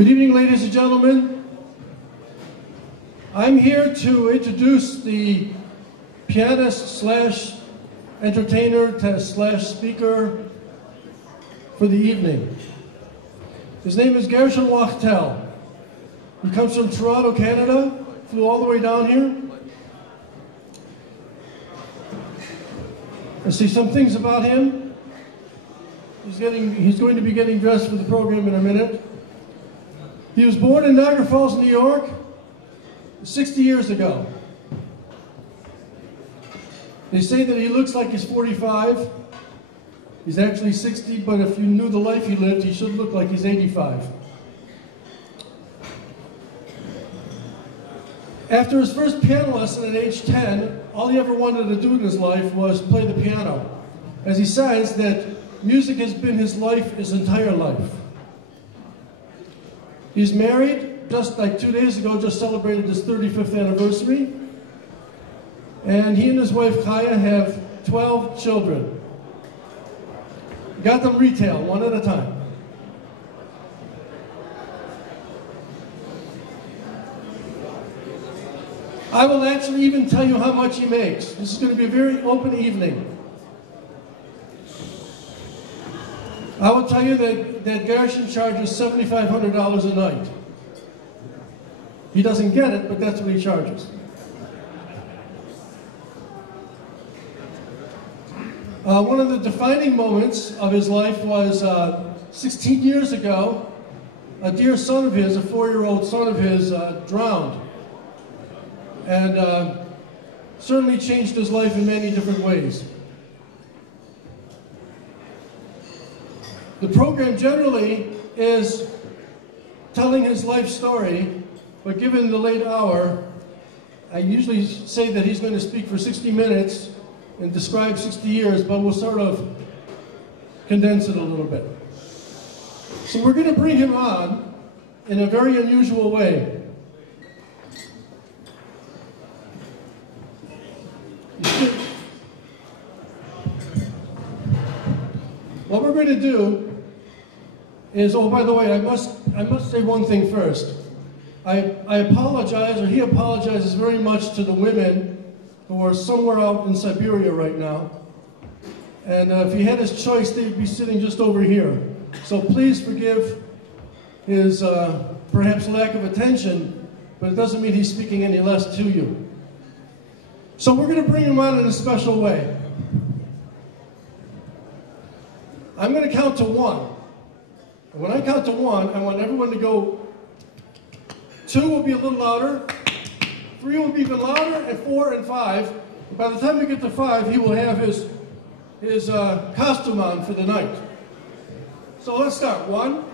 Good evening, ladies and gentlemen. I'm here to introduce the pianist slash entertainer slash speaker for the evening. His name is Gershon Wachtel. He comes from Toronto, Canada, flew all the way down here. I see some things about him. He's going to be getting dressed for the program in a minute. He was born in Niagara Falls, New York, 60 years ago. They say that he looks like he's 45. He's actually 60, but if you knew the life he lived, he should look like he's 85. After his first piano lesson at age 10, all he ever wanted to do in his life was play the piano, as he says that music has been his life, his entire life. He's married, just like 2 days ago, just celebrated his 35th anniversary. And he and his wife, Kaya, have 12 children. Got them retail, one at a time. I will actually even tell you how much he makes. This is going to be a very open evening. I will tell you that Gershon charges $7,500 a night. He doesn't get it, but that's what he charges. One of the defining moments of his life was 16 years ago. A dear son of his, a 4-year-old son of his, drowned. And certainly changed his life in many different ways. The program generally is telling his life story, but given the late hour, I usually say that he's going to speak for 60 minutes and describe 60 years, but we'll sort of condense it a little bit. So we're going to bring him on in a very unusual way. What we're going to do is, oh, by the way, I must say one thing first. I apologize, or he apologizes very much to the women who are somewhere out in Siberia right now. And if he had his choice, they'd be sitting just over here. So please forgive his perhaps lack of attention, but it doesn't mean he's speaking any less to you. So we're going to bring him on in a special way. I'm going to count to 1. And when I count to 1, I want everyone to go. 2 will be a little louder, 3 will be even louder, and 4 and 5. By the time we get to 5, he will have his costume on for the night. So let's start. 1,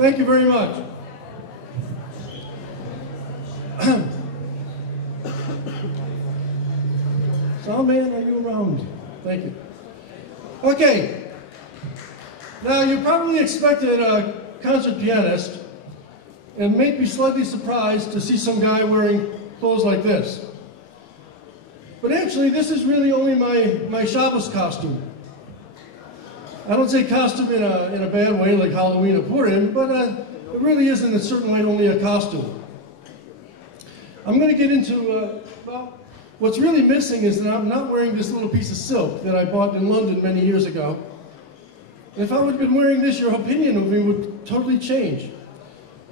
Thank you very much. Soundman, are you around? Thank you. Okay. Now, you probably expected a concert pianist and may be slightly surprised to see some guy wearing clothes like this. But actually, this is really only my Shabbos costume. I don't say costume in a bad way like Halloween or Purim, but it really is in a certain way only a costume. I'm going to get into, well, what's really missing is that I'm not wearing this little piece of silk that I bought in London many years ago. And if I would have been wearing this, your opinion of me would totally change.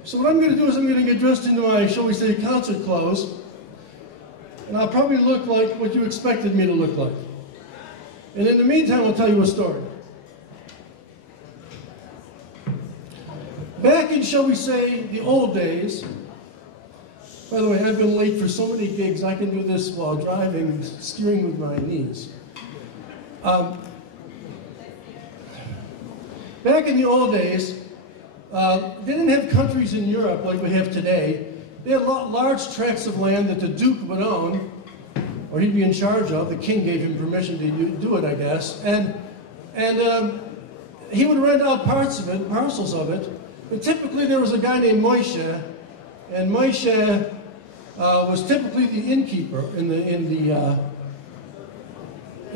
So what I'm going to do is I'm going to get dressed into my, shall we say, concert clothes. And I'll probably look like what you expected me to look like. And in the meantime, I'll tell you a story. Back in, shall we say, the old days, by the way, I've been late for so many gigs, I can do this while driving, steering with my knees. Back in the old days, they didn't have countries in Europe like we have today. They had large tracts of land that the Duke would own, or he'd be in charge of. The king gave him permission to do it, I guess. And he would rent out parts of it, parcels of it. And typically there was a guy named Moshe, and Moshe was typically the innkeeper in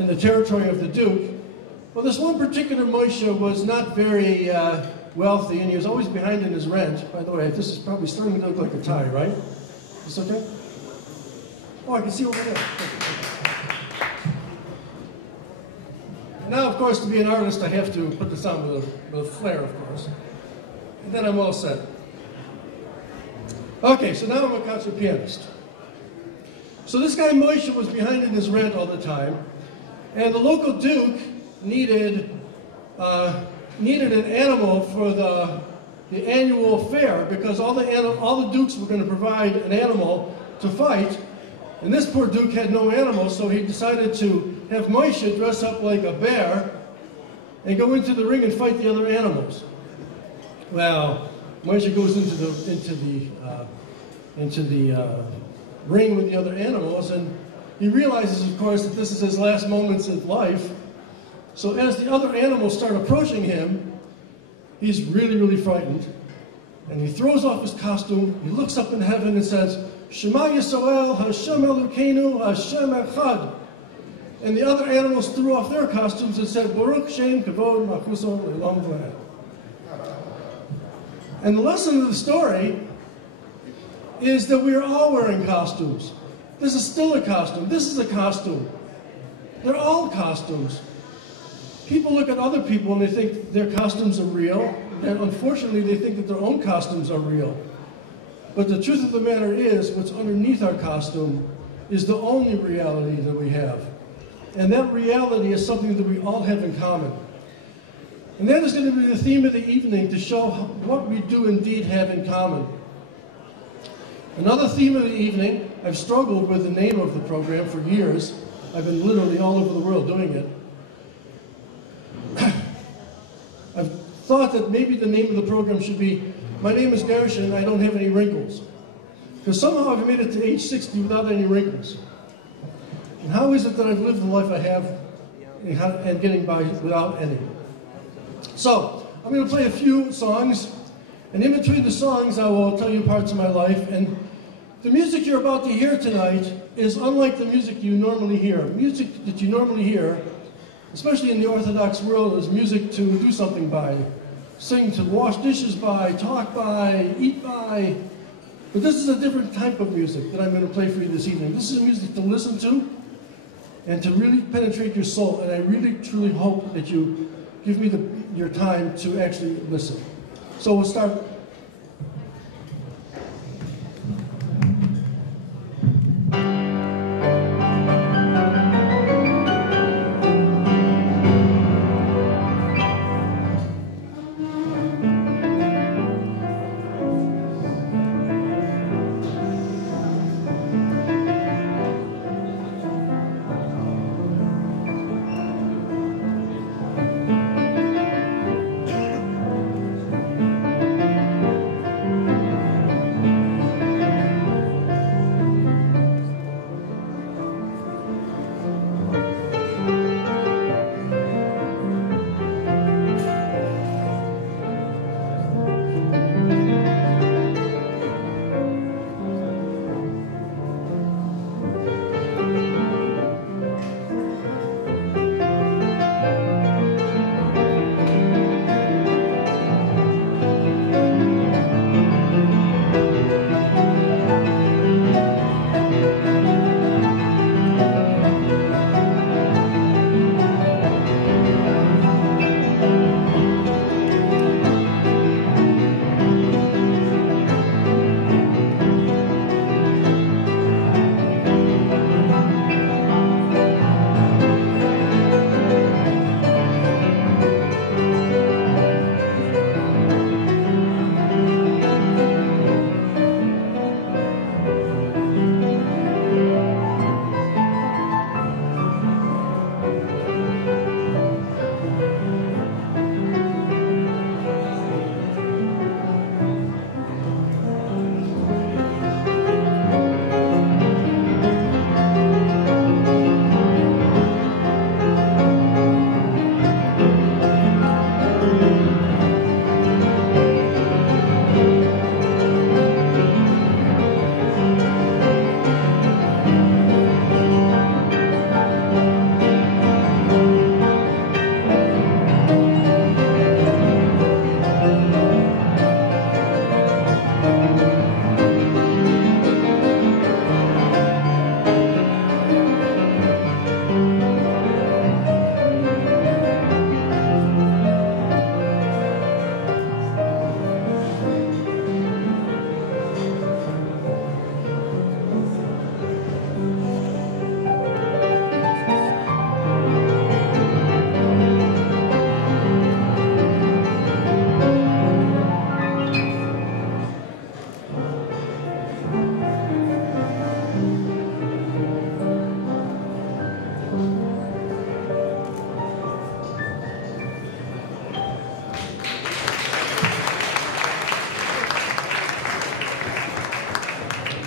the territory of the Duke. Well, this one particular Moshe was not very wealthy, and he was always behind in his rent. By the way, this is probably starting to look like a tie, right? Is this okay? Oh, I can see over there. Now, of course, to be an artist, I have to put this on with a flare, of course. And then I'm all set. Okay, so now I'm a concert pianist. So this guy Moshe was behind in his rent all the time, and the local Duke needed an animal for the annual fair, because all the dukes were going to provide an animal to fight, and this poor Duke had no animal, so he decided to have Moshe dress up like a bear and go into the ring and fight the other animals. Well, Moshe goes into the ring with the other animals, and he realizes, of course, that this is his last moments of life. So as the other animals start approaching him, he's really, really frightened. And he throws off his costume, he looks up in heaven and says, Shema Yisrael, Hashem Elokeinu, Hashem Echad. And the other animals threw off their costumes and said, Baruch Shem Kavod Machuso Le'olam V'ed. And the lesson of the story is that we are all wearing costumes. This is still a costume. This is a costume. They're all costumes. People look at other people and they think their costumes are real, and unfortunately they think that their own costumes are real. But the truth of the matter is, what's underneath our costume is the only reality that we have. And that reality is something that we all have in common. And that is going to be the theme of the evening, to show what we do indeed have in common. Another theme of the evening, I've struggled with the name of the program for years. I've been literally all over the world doing it. I've thought that maybe the name of the program should be, My Name is Gershon, I Don't Have Any Wrinkles. Because somehow I've made it to age 60 without any wrinkles. And how is it that I've lived the life I have and getting by without any? So, I'm going to play a few songs, and in between the songs I will tell you parts of my life. And the music you're about to hear tonight is unlike the music you normally hear. Music that you normally hear, especially in the Orthodox world, is music to do something by. Sing to wash dishes by, talk by, eat by. But this is a different type of music that I'm going to play for you this evening. This is music to listen to and to really penetrate your soul. And I really, truly hope that you give me your time to actually listen. So we'll start.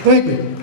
Thank you.